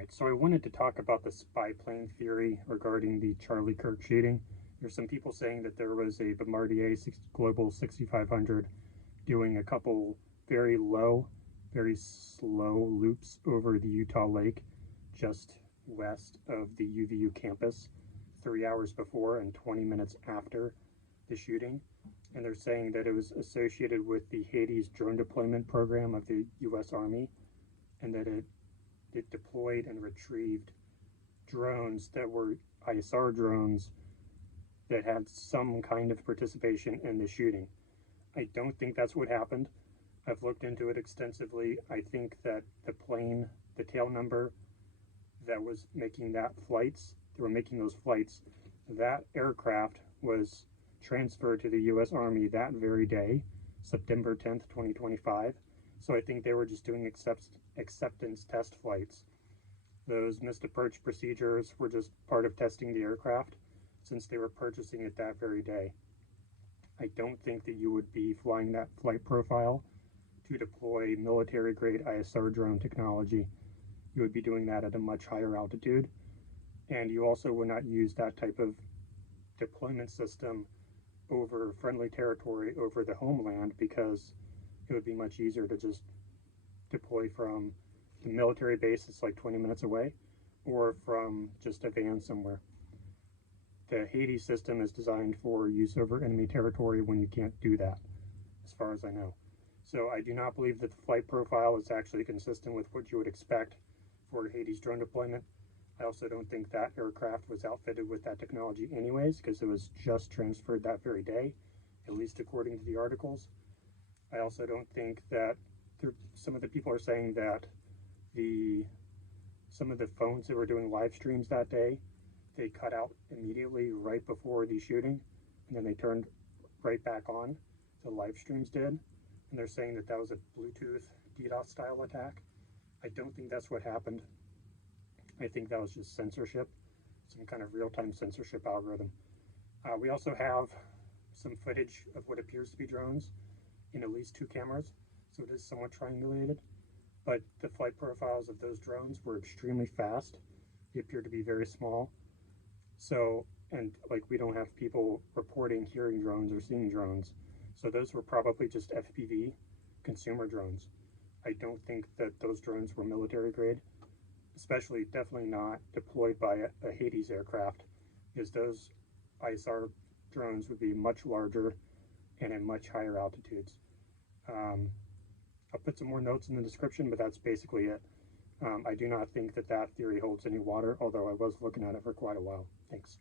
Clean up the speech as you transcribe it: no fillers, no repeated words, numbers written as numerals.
Alright, so I wanted to talk about the spy plane theory regarding the Charlie Kirk shooting. There's some people saying that there was a Bombardier Global 6500 doing a couple very low, very slow loops over the Utah Lake just west of the UVU campus 3 hours before and 20 minutes after the shooting. And they're saying that it was associated with the Hades drone deployment program of the US Army, and that it deployed and retrieved drones that were ISR drones that had some kind of participation in the shooting. I don't think that's what happened. I've looked into it extensively. I think that the plane, the tail number that was making that flights, they were making those flights, that aircraft was transferred to the US Army that very day, September 10th, 2025. So I think they were just doing acceptance test flights. Those missed approach procedures were just part of testing the aircraft since they were purchasing it that very day. I don't think that you would be flying that flight profile to deploy military-grade ISR drone technology. You would be doing that at a much higher altitude, and you also would not use that type of deployment system over friendly territory, over the homeland, because it would be much easier to just deploy from the military base that's like 20 minutes away, or from just a van somewhere. The Hades system is designed for use over enemy territory when you can't do that, as far as I know. So I do not believe that the flight profile is actually consistent with what you would expect for Hades drone deployment. I also don't think that aircraft was outfitted with that technology anyways, because it was just transferred that very day, at least according to the articles. I also don't think that some of the people are saying that some of the phones that were doing live streams that day, they cut out immediately right before the shooting, and then they turned right back on. The live streams did, and they're saying that that was a Bluetooth DDoS style attack. I don't think that's what happened. I think that was just censorship, some kind of real-time censorship algorithm. We also have some footage of what appears to be drones in at least 2 cameras, so it is somewhat triangulated, but the flight profiles of those drones were extremely fast. They appeared to be very small. So, and like, we don't have people reporting hearing drones or seeing drones. So those were probably just FPV consumer drones. I don't think that those drones were military grade, especially definitely not deployed by a Hades aircraft, because those ISR drones would be much larger and at much higher altitudes. I'll put some more notes in the description, but that's basically it. I do not think that that theory holds any water, although I was looking at it for quite a while. Thanks.